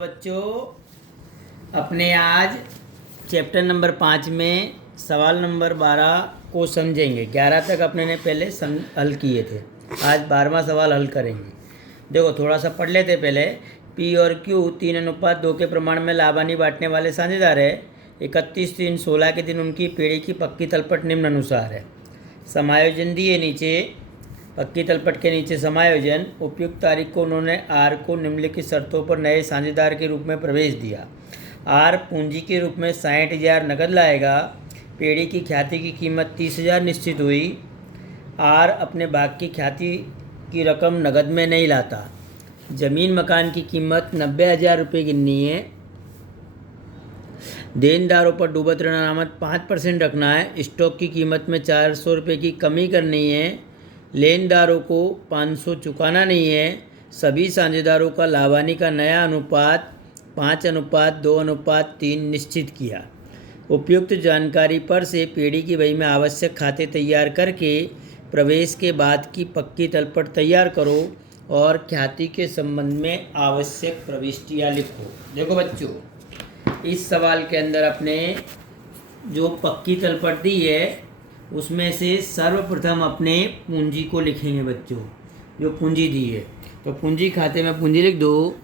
बच्चों अपने आज चैप्टर नंबर 5 में सवाल नंबर 12 को समझेंगे। 11 तक अपने ने पहले हल किए थे। आज 12वां सवाल हल करेंगे। देखो थोड़ा सा पढ़ लेते पहले। पी और क्यू 3:2 के प्रमाण में लाभानी बांटने वाले साझेदार है। 31/3/16 के दिन उनकी पेड़ी की पक्की तलपट निम्न अनुसार है। समायोजन दिए नीचे। पक्की तलपट के नीचे समायोजन। उपयुक्त तारीख को उन्होंने आर को निम्नलिखित शर्तों पर नए साझेदार के रूप में प्रवेश दिया। आर पूंजी के रूप में 60,000 नकद लाएगा। पेड़ी की ख्याति की कीमत 30,000 निश्चित हुई। आर अपने भाग की ख्याति की रकम नकद में नहीं लाता। जमीन मकान की कीमत 90,000 रुपये गिननी है। देनदारों पर डूबत ऋण अनामत 5% रखना है। स्टॉक की कीमत में 400 रुपये की कमी करनी है। लेनदारों को 500 चुकाना नहीं है। सभी साझेदारों का लाभानी का नया अनुपात 5:2:3 निश्चित किया। उपयुक्त जानकारी पर से पेड़ी की बही में आवश्यक खाते तैयार करके प्रवेश के बाद की पक्की तलपट तैयार करो और ख्याति के संबंध में आवश्यक प्रविष्टियाँ लिखो। देखो बच्चों, इस सवाल के अंदर अपने जो पक्की तलपट दी है उसमें से सर्वप्रथम अपने पूंजी को लिखेंगे बच्चों। जो पूंजी दी है तो पूंजी खाते में पूंजी लिख दो।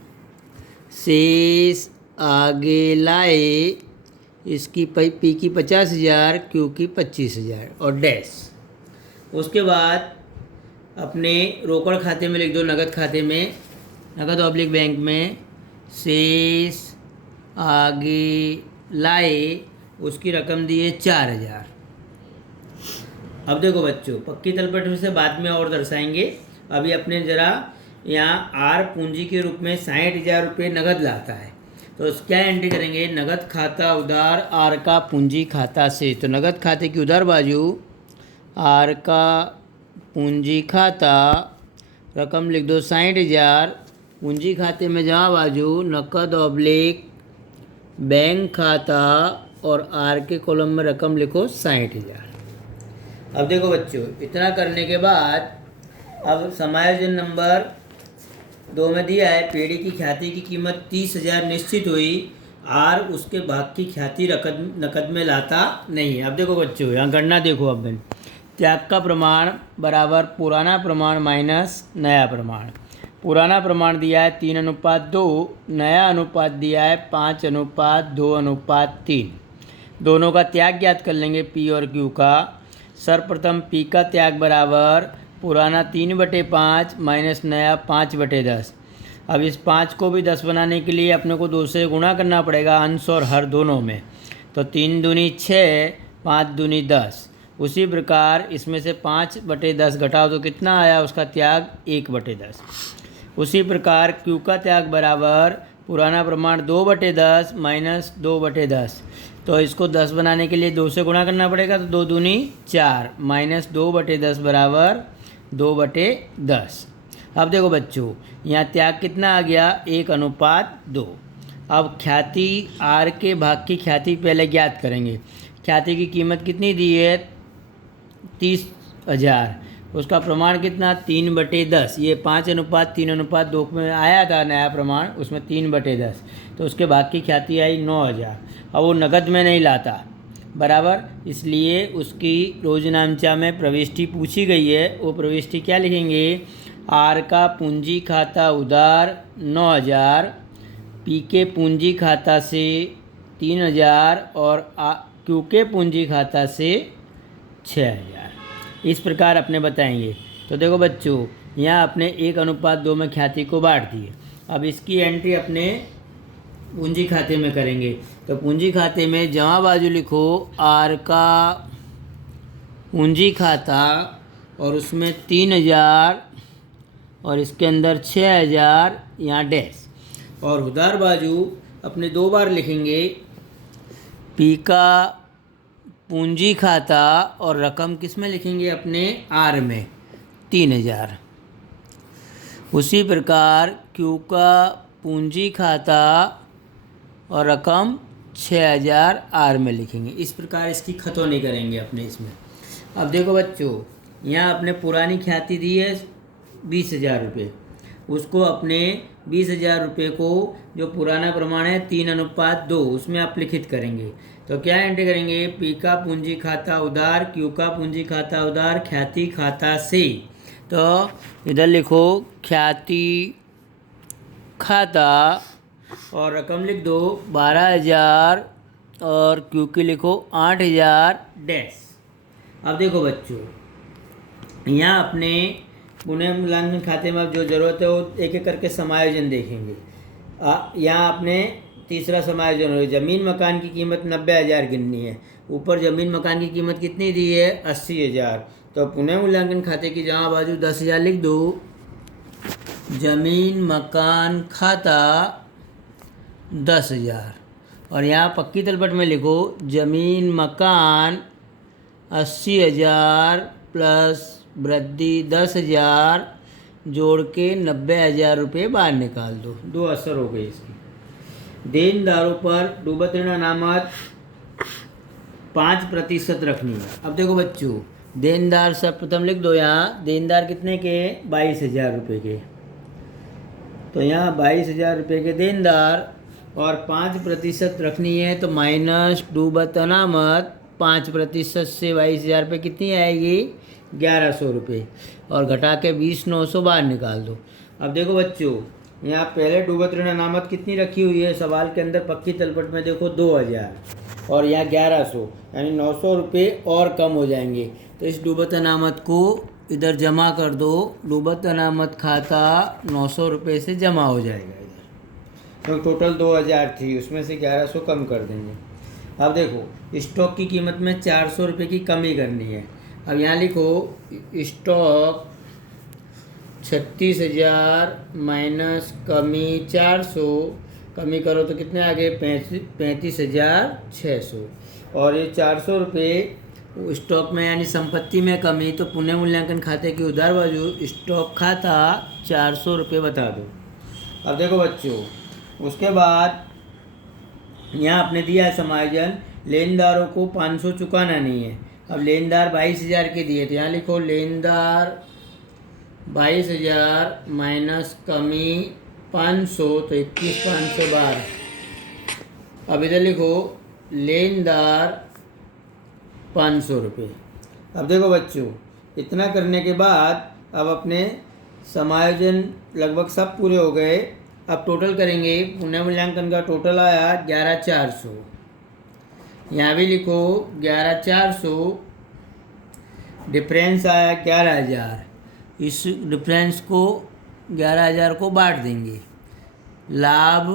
शेष आगे लाए। इसकी पी की 50,000, क्यू की 25,000 और डैश। उसके बाद अपने रोकड़ खाते में लिख दो। नगद खाते में, नगद ऑब्लिक बैंक में शेष आगे लाए। उसकी रकम दी है 4,000। अब देखो बच्चों, पक्की तलपट से बाद में और दर्शाएंगे। अभी अपने ज़रा यहाँ आर पूंजी के रूप में 60,000 रुपये नगद लाता है तो क्या एंट्री करेंगे? नगद खाता उधार आर का पूंजी खाता से। तो नगद खाते की उधार बाजू आर का पूंजी खाता, रकम लिख दो 60,000। पूंजी खाते में जमा बाजू नकद ऑब्लिक बैंक खाता और आर के कॉलम में रकम लिखो 60,000। अब देखो बच्चों, इतना करने के बाद अब समायोजन नंबर 2 में दिया है पेड़ी की ख्याति की कीमत 30,000 निश्चित हुई। आर उसके भाग की ख्याति नकद में लाता नहीं है। अब देखो बच्चों, यहाँ गणना देखो। अब त्याग का प्रमाण बराबर पुराना प्रमाण माइनस नया प्रमाण। पुराना प्रमाण दिया है 3:2, नया अनुपात दिया है 5:2:3। दोनों का त्याग ज्ञात कर लेंगे पी और क्यू का। सर्वप्रथम पी का त्याग बराबर पुराना 3/5 माइनस नया 5/10। अब इस 5 को भी 10 बनाने के लिए अपने को 2 से गुणा करना पड़ेगा अंश और हर दोनों में। तो 3 दूनी 6, 5 दूनी 10। उसी प्रकार इसमें से 5/10 घटाओ तो कितना आया? उसका त्याग 1/10। उसी प्रकार क्यू का त्याग बराबर पुराना प्रमाण 2/10 माइनस 2/10। तो इसको 10 बनाने के लिए 2 से गुणा करना पड़ेगा। तो 2 दूनी 4 माइनस 2/10 बराबर 2/10। अब देखो बच्चों, यहाँ त्याग कितना आ गया? 1:2। अब ख्याति आर के भाग की ख्याति पहले ज्ञात करेंगे। ख्याति की कीमत कितनी दी है? 30,000। उसका प्रमाण कितना? 3/10। ये 5:3:2 में आया था नया प्रमाण, उसमें 3/10। तो उसके भाग की ख्याति आई 9,000। अब वो नकद में नहीं लाता बराबर, इसलिए उसकी रोजनामचा में प्रविष्टि पूछी गई है। वो प्रविष्टि क्या लिखेंगे? आर का पूंजी खाता उधार 9,000, पी के पूंजी खाता से 3,000 और क्यू के पूंजी खाता से 6,000। इस प्रकार अपने बताएंगे। तो देखो बच्चों, यहाँ अपने 1:2 में ख्याति को बांट दिए। अब इसकी एंट्री अपने पूंजी खाते में करेंगे। तो पूंजी खाते में जमा बाजू लिखो आर का पूंजी खाता और उसमें 3,000 और इसके अंदर 6,000, यहाँ डैश। और उधार बाजू अपने 2 बार लिखेंगे। पी का पूंजी खाता और रकम किस में लिखेंगे? अपने आर में 3,000। उसी प्रकार क्यू का पूंजी खाता और रकम 6,000 आर में लिखेंगे। इस प्रकार इसकी खतौनी करेंगे अपने इसमें। अब देखो बच्चों, यहाँ अपने पुरानी ख्याति दी है 20,000 रुपये। उसको अपने 20,000 रुपये को जो पुराना प्रमाण है 3:2 उसमें आप लिखित करेंगे। तो क्या एंट्री करेंगे, पी का पूंजी खाता उधार, क्यू का पूंजी खाता उधार, ख्याति खाता से। तो इधर लिखो ख्याति खाता और रकम लिख दो 12,000 और क्यू की लिखो 8,000 डैश। अब देखो बच्चों, यहाँ अपने पुनः मूल्यांकन खाते में अब जो ज़रूरत है वो एक एक करके समायोजन देखेंगे। यहाँ आपने तीसरा समायोजन हो, ज़मीन मकान की कीमत 90,000 गिननी है। ऊपर ज़मीन मकान की कीमत कितनी दी है, 80,000। तो पुनः मूल्यांकन खाते की जहाँ बाजू 10,000 लिख दो, ज़मीन मकान खाता 10,000 और यहाँ पक्की तलपट में लिखो ज़मीन मकान 80,000 प्लस वृद्धि 10,000 जोड़ के 90,000 रुपये बाहर निकाल दो। दो असर हो गई इसकी। देनदारों पर डूबत ऋण अनामत 5% रखनी है। अब देखो बच्चों, देनदार सर्वप्रथम लिख दो, यहाँ देनदार कितने के, 22,000 रुपये के। तो यहाँ 22,000 रुपये के देनदार और 5% रखनी है, तो माइनस डूबत अनामत 5% से 22,000 रुपये कितनी आएगी, 1,100 रुपये और घटा के 20,900 बाहर निकाल दो। अब देखो बच्चों, यहाँ पहले डूबत ऋण अनामत कितनी रखी हुई है सवाल के अंदर, पक्की तलपट में देखो 2,000 और यहाँ 1,100 यानी 900 रुपये और कम हो जाएंगे। तो इस डूबत अनामत को इधर जमा कर दो, डूबत अनामत खाता 900 रुपये से जमा हो जाएगा इधर। तो टोटल 2,000 थी, उसमें से 1,100 कम कर देंगे। अब देखो स्टॉक की कीमत में 400 रुपये की कमी करनी है। अब यहाँ लिखो स्टॉक 36,000 माइनस कमी 400, कमी करो तो कितने आ गए, 35,600 और ये 400 रुपये स्टॉक में यानी संपत्ति में कमी। तो पुनः मूल्यांकन खाते की उधार बाजू स्टॉक खाता 400 रुपये बता दो। अब देखो बच्चों, उसके बाद यहाँ आपने दिया है समायोजन, लेनदारों को 500 चुकाना नहीं है। अब लेनदार 22,000 के दिए, तो यहाँ लिखो लेनदार 22,000 माइनस कमी 500 तो 21,512। अब इधर लिखो लेनदार 500 रुपये। अब देखो बच्चों, इतना करने के बाद अब अपने समायोजन लगभग सब पूरे हो गए। अब टोटल करेंगे, पुनः मूल्यांकन का टोटल आया 11,400। यहाँ भी लिखो 11,400, डिफरेंस आया 11,000। इस डिफरेंस को 11,000 को बांट देंगे। लाभ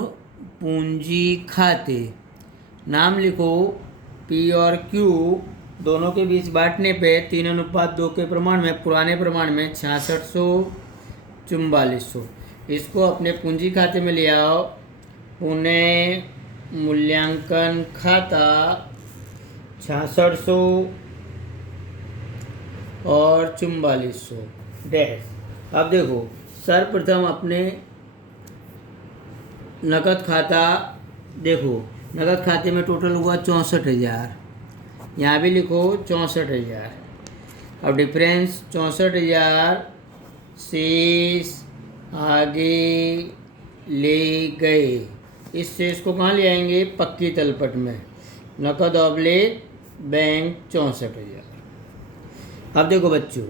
पूंजी खाते, नाम लिखो पी और क्यू, दोनों के बीच बांटने पे 3:2 के प्रमाण में, पुराने प्रमाण में 6600 4400। इसको अपने पूंजी खाते में ले आओ, पुनः मूल्यांकन खाता 6600 और 4400 डैश। अब देखो सर्वप्रथम अपने नकद खाता देखो, नकद खाते में टोटल हुआ 64,000, यहाँ भी लिखो 64,000। अब डिफरेंस 64,000 शेष आगे ले गए। इस शेष को कहाँ ले आएंगे, पक्की तलपट में, नकद ऑब्लिक बैंक 64,000। अब देखो बच्चों,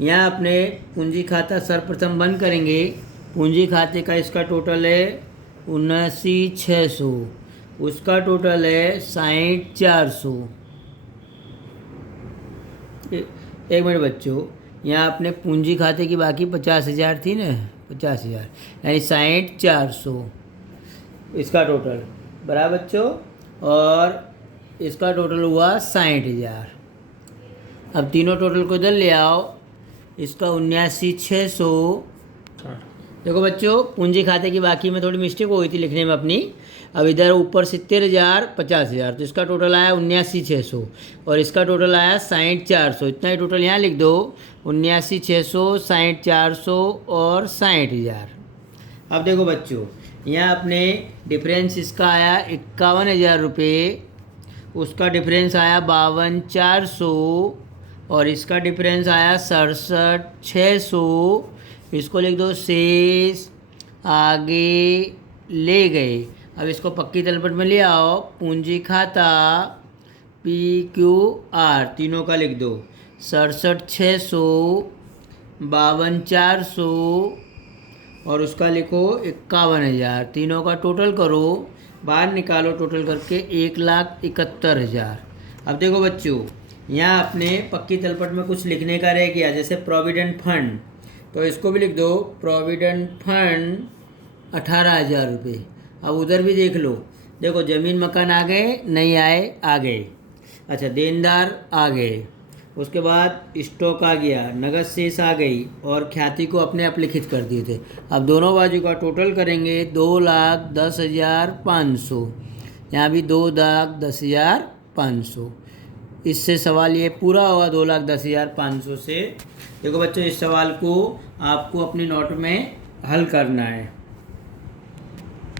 यहाँ अपने पूंजी खाता सर्वप्रथम बंद करेंगे। पूंजी खाते का इसका टोटल है 79,600, उसका टोटल है 60,400। एक मिनट बच्चों, यहाँ अपने पूंजी खाते की बाकी 50,000 थी ना, 50,000 यानी 60,400 इसका टोटल बराबर बच्चों, और इसका टोटल हुआ 60,000। अब तीनों टोटल को इधर ले आओ, इसका 79,600। देखो बच्चों, पूंजी खाते की बाकी में थोड़ी मिस्टेक हो गई थी लिखने में अपनी। अब इधर ऊपर 70,000 50,000, तो इसका टोटल आया 79,600 और इसका टोटल आया 60,400। इतना ही टोटल यहाँ लिख दो, 79,600 60,400 और 60,000। अब देखो बच्चों, यहाँ अपने डिफरेंस इसका आया 51,000 रुपये, उसका डिफरेंस आया 52,400 और इसका डिफरेंस आया 67,600 इसको लिख दो शेष आगे ले गए। अब इसको पक्की तलपट में ले आओ। पूंजी खाता PQR तीनों का लिख दो। 67,600, 52,400 और उसका लिखो 51,000। तीनों का टोटल करो, बाहर निकालो टोटल करके 1,71,000। अब देखो बच्चों, यहाँ अपने पक्की तलपट में कुछ लिखने का रह गया, जैसे प्रोविडेंट फंड, तो इसको भी लिख दो प्रोविडेंट फंड 18,000 रुपये। अब उधर भी देख लो, देखो ज़मीन मकान आ गए, नहीं आए, आ गए। अच्छा, देनदार आ गए, उसके बाद स्टॉक आ गया, नगद शेष आ गई और ख्याति को अपने आप लिखित कर दिए थे। अब दोनों बाजू का टोटल करेंगे 2,10,500, यहाँ भी 2,10,500। इससे सवाल ये पूरा हुआ 2,10,500 से। देखो बच्चों, इस सवाल को आपको अपनी नोट में हल करना है।